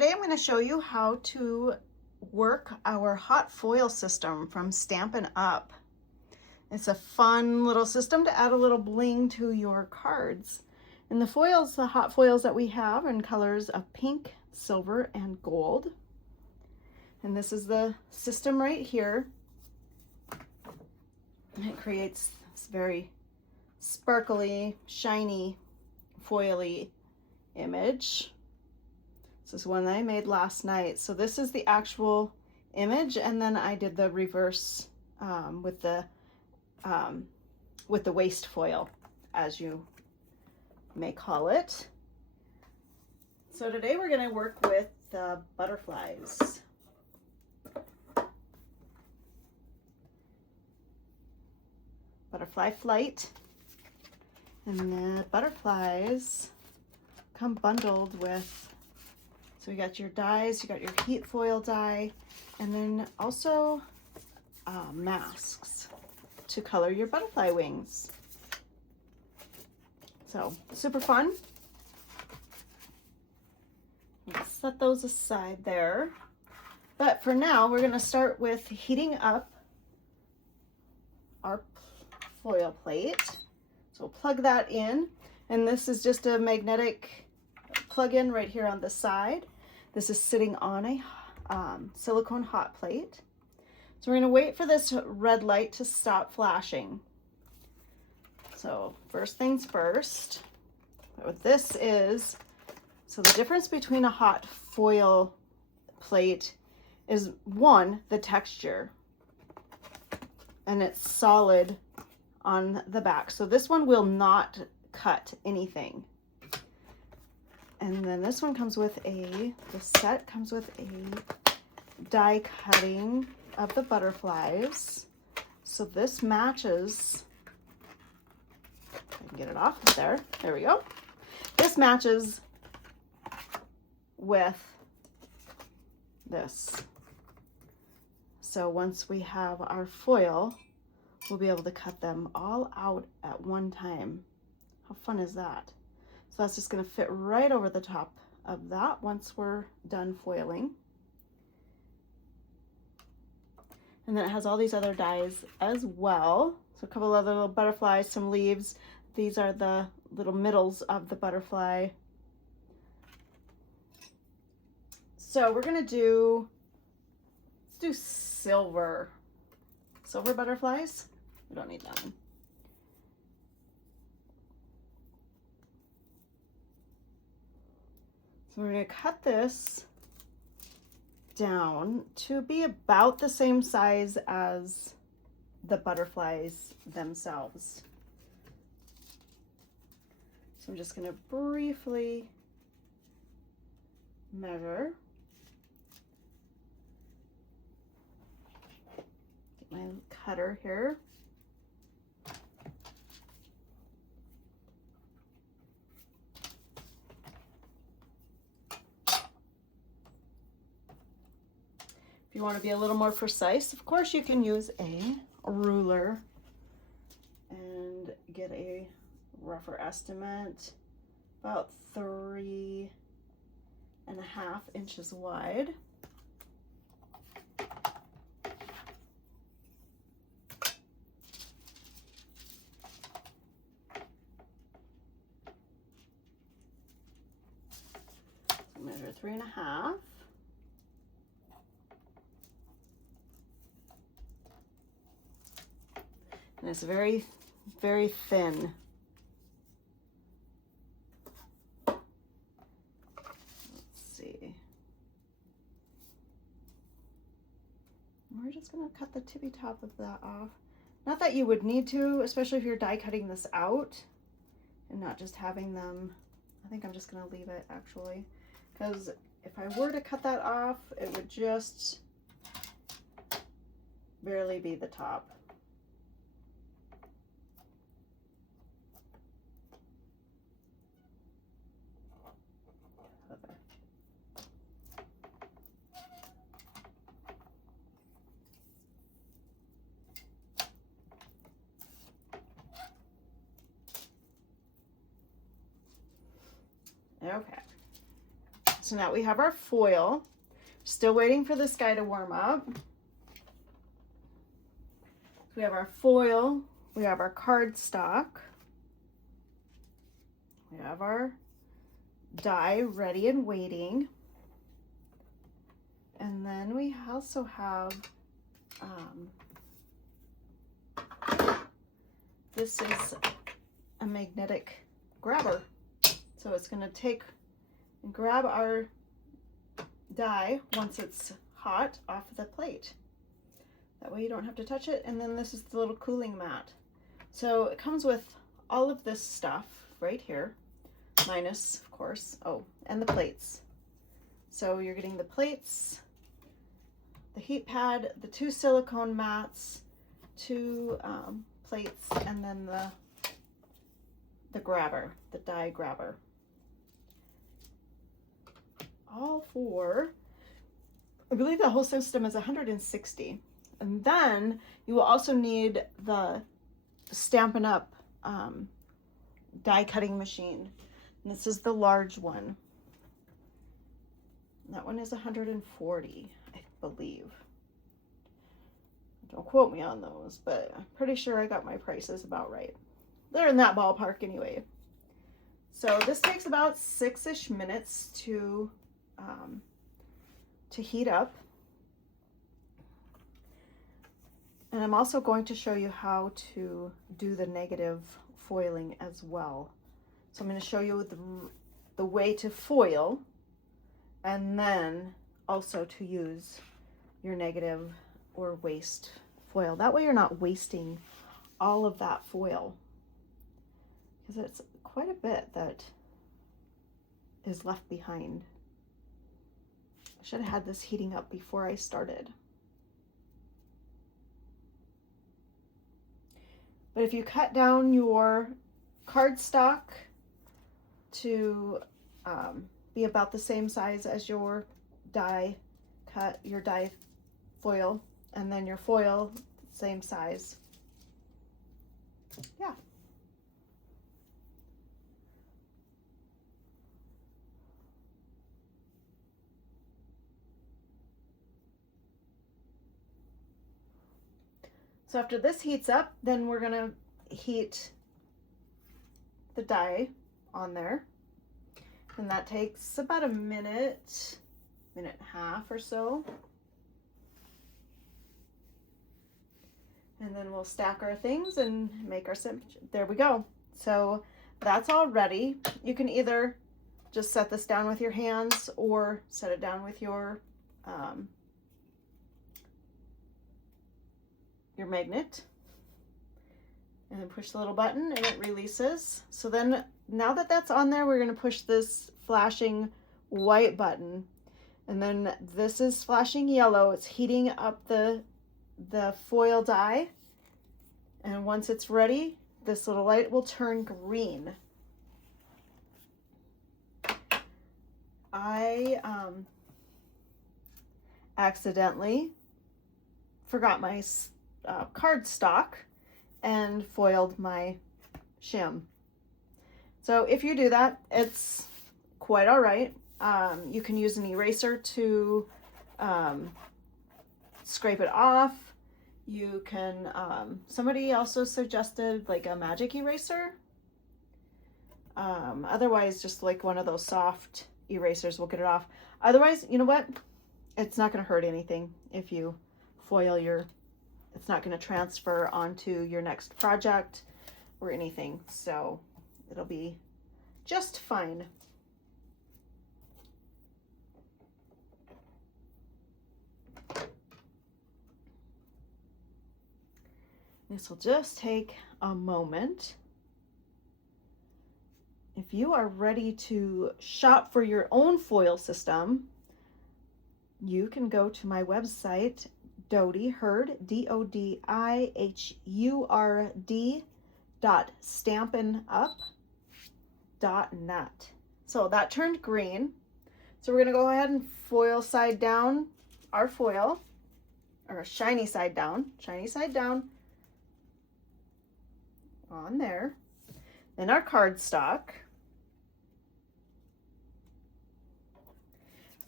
Today I'm going to show you how to work our hot foil system from Stampin' Up. It's a fun little system to add a little bling to your cards. And the foils, the hot foils that we have in colors of pink, silver, and gold. And this is the system right here. And it creates this very sparkly, shiny, foily image. This is one that I made last night. So this is the actual image, and then I did the reverse with the waste foil, as you may call it. So today we're going to work with the butterflies. Butterfly Flight. And the butterflies come bundled with, so you got your dies, you got your heat foil die, and then also masks to color your butterfly wings. So super fun. Let's set those aside there. But for now, we're going to start with heating up our foil plate. So we'll plug that in, and this is just a magnetic plug-in right here on the side. This is sitting on a silicone hot plate. So we're going to wait for this red light to stop flashing. So first things first, what this is, so the difference between a hot foil plate is, one, the texture, and it's solid on the back. So this one will not cut anything. And then this one comes with the set comes with a die cutting of the butterflies. So this matches, if I can get it off of there. There we go. This matches with this. So once we have our foil, we'll be able to cut them all out at one time. How fun is that? So that's just going to fit right over the top of that once we're done foiling. And then it has all these other dies as well. So a couple other little butterflies, some leaves. These are the little middles of the butterfly. So we're going to do, let's do silver butterflies. We don't need that one. So we're going to cut this down to be about the same size as the butterflies themselves. So I'm just going to briefly measure. Get my cutter here. If you want to be a little more precise, of course, you can use a ruler and get a rougher estimate, about 3.5 inches wide. So measure 3.5. And it's very, very thin. Let's see. We're just going to cut the tippy top of that off. Not that you would need to, especially if you're die cutting this out and not just having them. I think I'm just going to leave it actually, because if I were to cut that off, it would just barely be the top. Okay, So now we have our foil. Still waiting for this guy to warm up. We have our foil, we have our cardstock, we have our die ready and waiting, and then we also have this is a magnetic grabber. So it's going to take and grab our die once it's hot off the plate. That way you don't have to touch it. And then this is the little cooling mat. So it comes with all of this stuff right here, minus, of course, oh, and the plates. So you're getting the plates, the heat pad, the 2 silicone mats, 2 plates, and then the grabber, the die grabber. All for, I believe the whole system is $160. And then you will also need the Stampin' Up die cutting machine. And this is the large one. That one is $140, I believe. Don't quote me on those, but I'm pretty sure I got my prices about right. They're in that ballpark anyway. So this takes about 6-ish minutes to heat up. And I'm also going to show you how to do the negative foiling as well. So I'm going to show you the way to foil, and then also to use your negative or waste foil. That way you're not wasting all of that foil, because it's quite a bit that is left behind. I should have had this heating up before I started. But if you cut down your cardstock to be about the same size as your die cut, your die foil, and then your foil, same size. Yeah. So after this heats up, then we're gonna heat the die on there. And that takes about a minute and a half or so. And then we'll stack our things and make our there we go. So that's all ready. You can either just set this down with your hands or set it down with your magnet, and then push the little button and it releases. So then now that that's on there, we're going to push this flashing white button, and then this is flashing yellow. It's heating up the foil die, and once it's ready, this little light will turn green. I accidentally forgot my cardstock and foiled my shim. So if you do that, it's quite all right. You can use an eraser to scrape it off. You can, somebody also suggested like a magic eraser. Otherwise, just like one of those soft erasers will get it off. Otherwise, you know what? It's not going to hurt anything if you foil your, it's not going to transfer onto your next project or anything. So it'll be just fine. This will just take a moment. If you are ready to shop for your own foil system, you can go to my website, Dodihurd, DODIHURD.stampinup.net. So that turned green. So we're gonna go ahead and foil side down our foil, or shiny side down on there. Then our cardstock.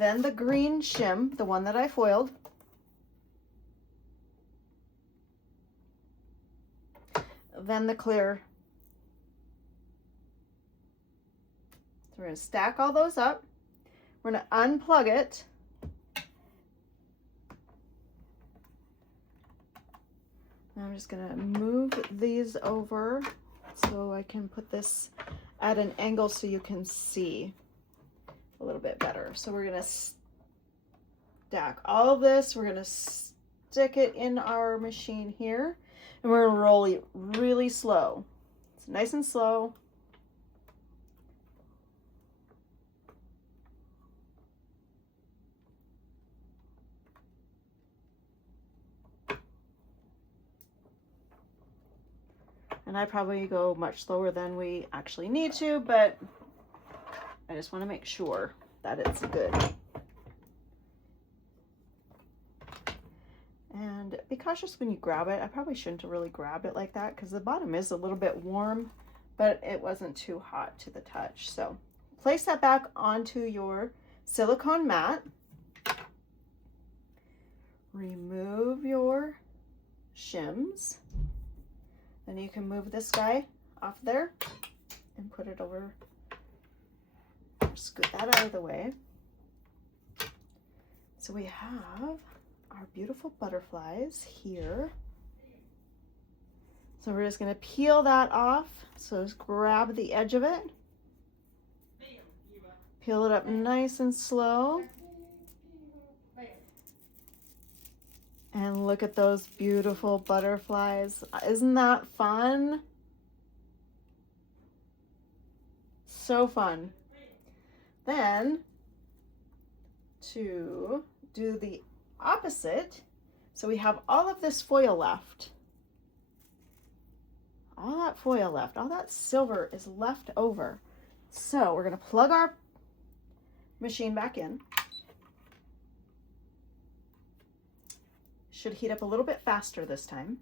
then the green shim, the one that I foiled. Then the clear. So we're going to stack all those up. We're going to unplug it. I'm just going to move these over so I can put this at an angle so you can see a little bit better. So we're going to stack all of this. We're going to stick it in our machine here, and we're going to roll it really slow. It's nice and slow. And I probably go much slower than we actually need to, but I just want to make sure that it's good. And be cautious when you grab it. I probably shouldn't have really grabbed it like that because the bottom is a little bit warm, but it wasn't too hot to the touch. So place that back onto your silicone mat. Remove your shims. Then you can move this guy off there and put it over. Scoot that out of the way. So we have our beautiful butterflies here. So we're just going to peel that off. So just grab the edge of it. Peel it up nice and slow. And look at those beautiful butterflies. Isn't that fun? So fun. Then, to do the opposite, so we have all of this foil left. All that foil left, all that silver is left over. So we're going to plug our machine back in. Should heat up a little bit faster this time.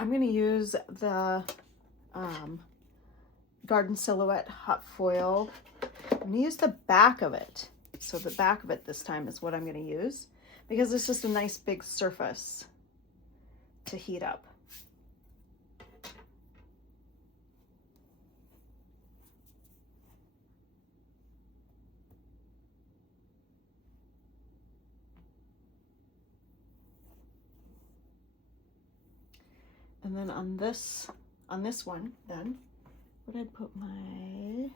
I'm going to use the Garden Silhouette hot foil. I'm going to use the back of it. So the back of it this time is what I'm going to use because it's just a nice big surface to heat up. And then on this one, then, what did I put my,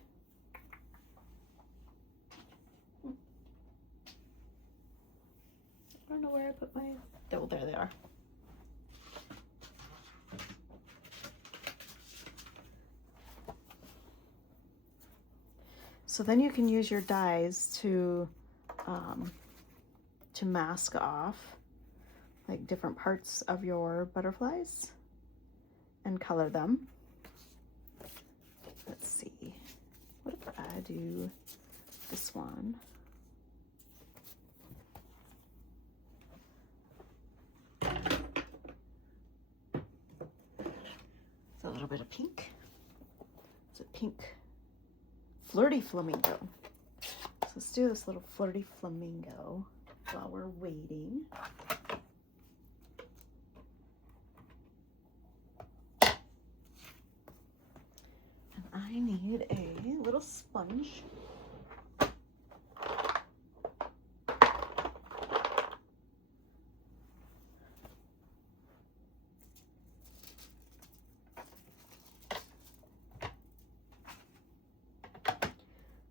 I don't know where I put my, oh, there they are. So then you can use your dies to mask off like different parts of your butterflies and color them. Let's see, what if I do this one? It's a little bit of pink. It's a pink flirty flamingo. So let's do this little flirty flamingo while we're waiting. I need a little sponge.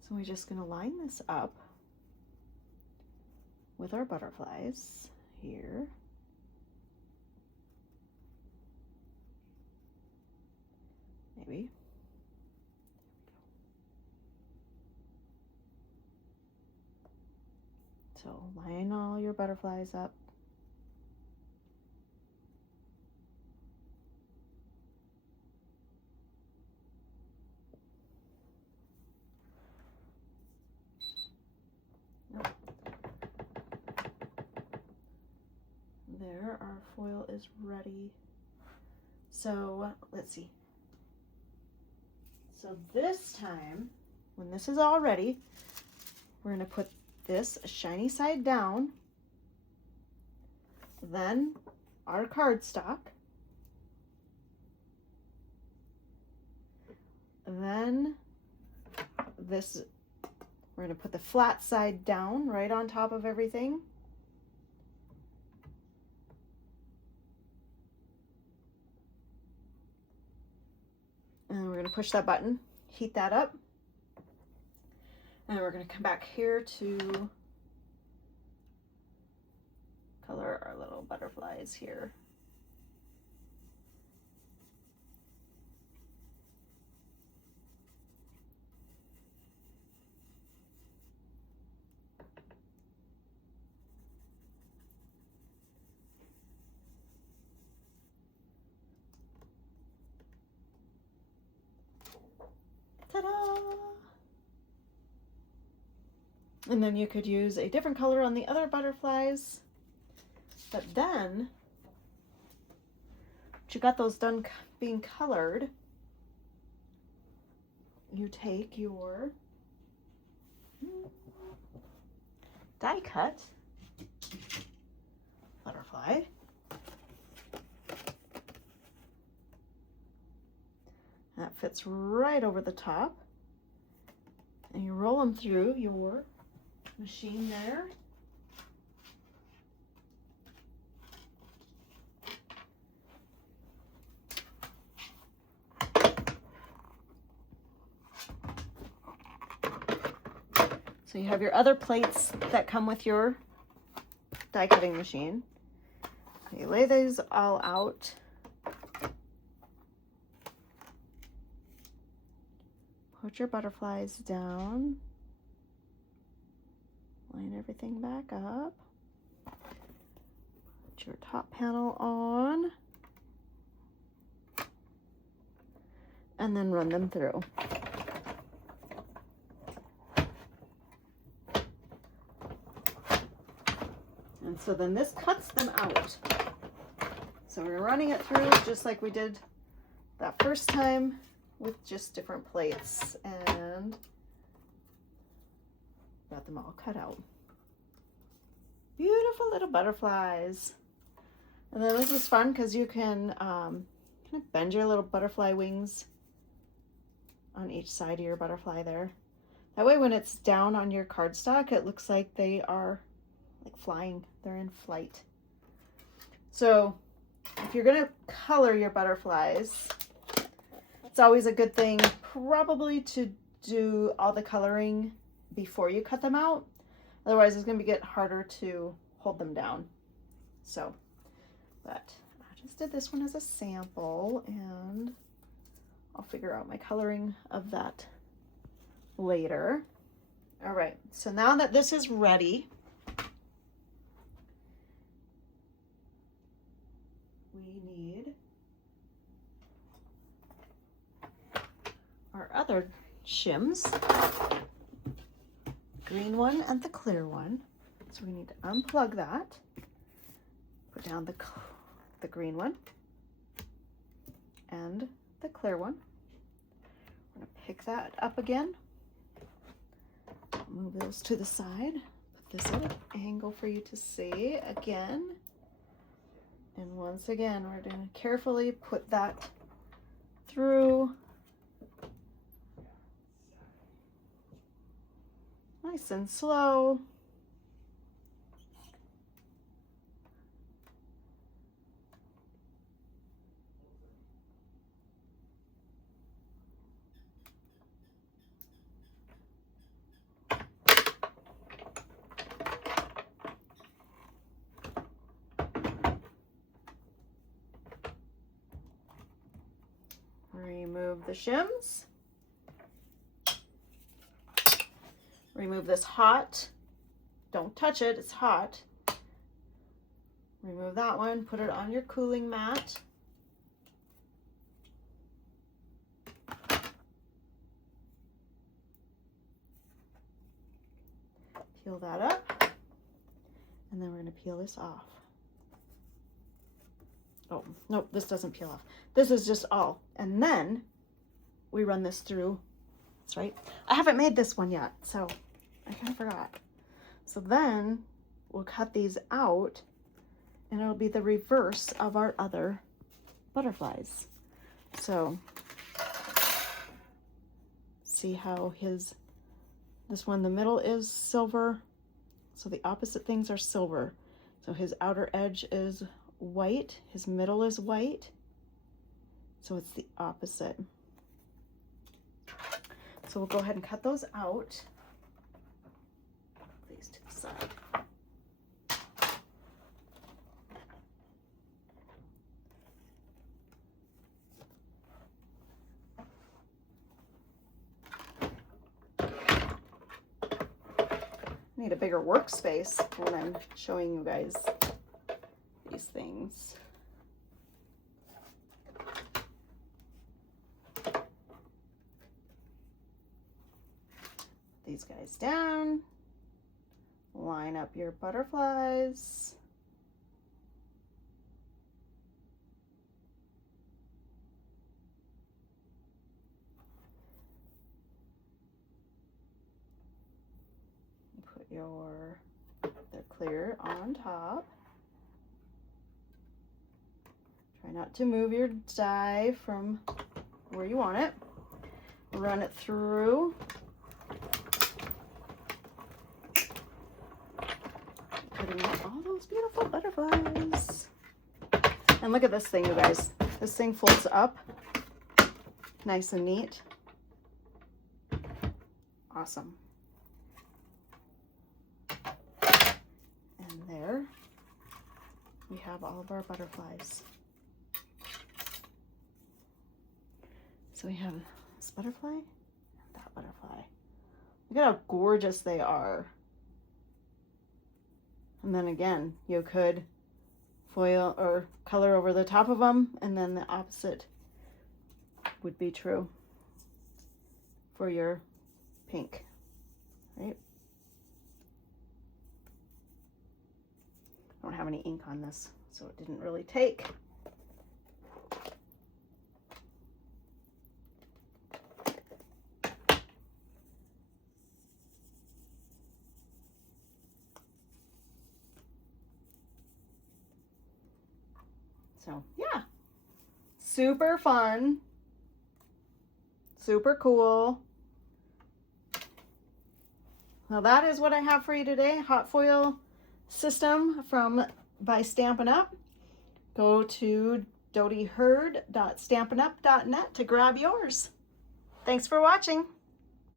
So we're just going to line this up with our butterflies here. Maybe. So line all your butterflies up. Nope. There, our foil is ready. So let's see. So this time, when this is all ready, we're going to put this shiny side down, then our cardstock, then this, we're going to put the flat side down right on top of everything. And we're going to push that button, heat that up. And we're going to come back here to color our little butterflies here. Ta-da! And then you could use a different color on the other butterflies. But then, once you got those done being colored, you take your die cut butterfly, that fits right over the top, and you roll them through your machine there. So you have your other plates that come with your die cutting machine. You lay these all out. Put your butterflies down. Line everything back up. Put your top panel on. And then run them through. And so then this cuts them out. So we're running it through just like we did that first time with just different plates, and got them all cut out. Beautiful little butterflies. And then this is fun because you can kind of bend your little butterfly wings on each side of your butterfly there. That way when it's down on your cardstock, it looks like they are like flying. They're in flight. So if you're going to color your butterflies, it's always a good thing probably to do all the coloring before you cut them out. Otherwise it's going to get harder to hold them down. So, but I just did this one as a sample, and I'll figure out my coloring of that later. All right, so now that this is ready, we need our other shims, green one and the clear one. So we need to unplug that, put down the green one and the clear one. I'm gonna pick that up again, move those to the side, put this at an angle for you to see again. And once again, we're going to carefully put that through. Nice and slow. Remove the shims. Remove this hot. Don't touch it, it's hot. Remove that one, put it on your cooling mat. Peel that up. And then we're going to peel this off. Oh, nope, this doesn't peel off. This is just all. And then we run this through. That's right. I haven't made this one yet, so I kind of forgot. So then we'll cut these out and it'll be the reverse of our other butterflies. So see how this one, the middle is silver. So the opposite things are silver. So his outer edge is white, his middle is white. So it's the opposite. So we'll go ahead and cut those out. Put these to the side. Need a bigger workspace when I'm showing you guys these things. These guys down, line up your butterflies. Put the clear on top. Try not to move your die from where you want it. Run it through. Putting out all those beautiful butterflies. And look at this thing, you guys. This thing folds up nice and neat. Awesome. And there we have all of our butterflies. So we have this butterfly and that butterfly. Look at how gorgeous they are. And then again, you could foil or color over the top of them, and then the opposite would be true for your pink, right? I don't have any ink on this, so it didn't really take. So yeah, super fun, super cool. Now that is what I have for you today. Hot foil system by Stampin' Up. Go to dodieherd.stampinup.net to grab yours. Thanks for watching.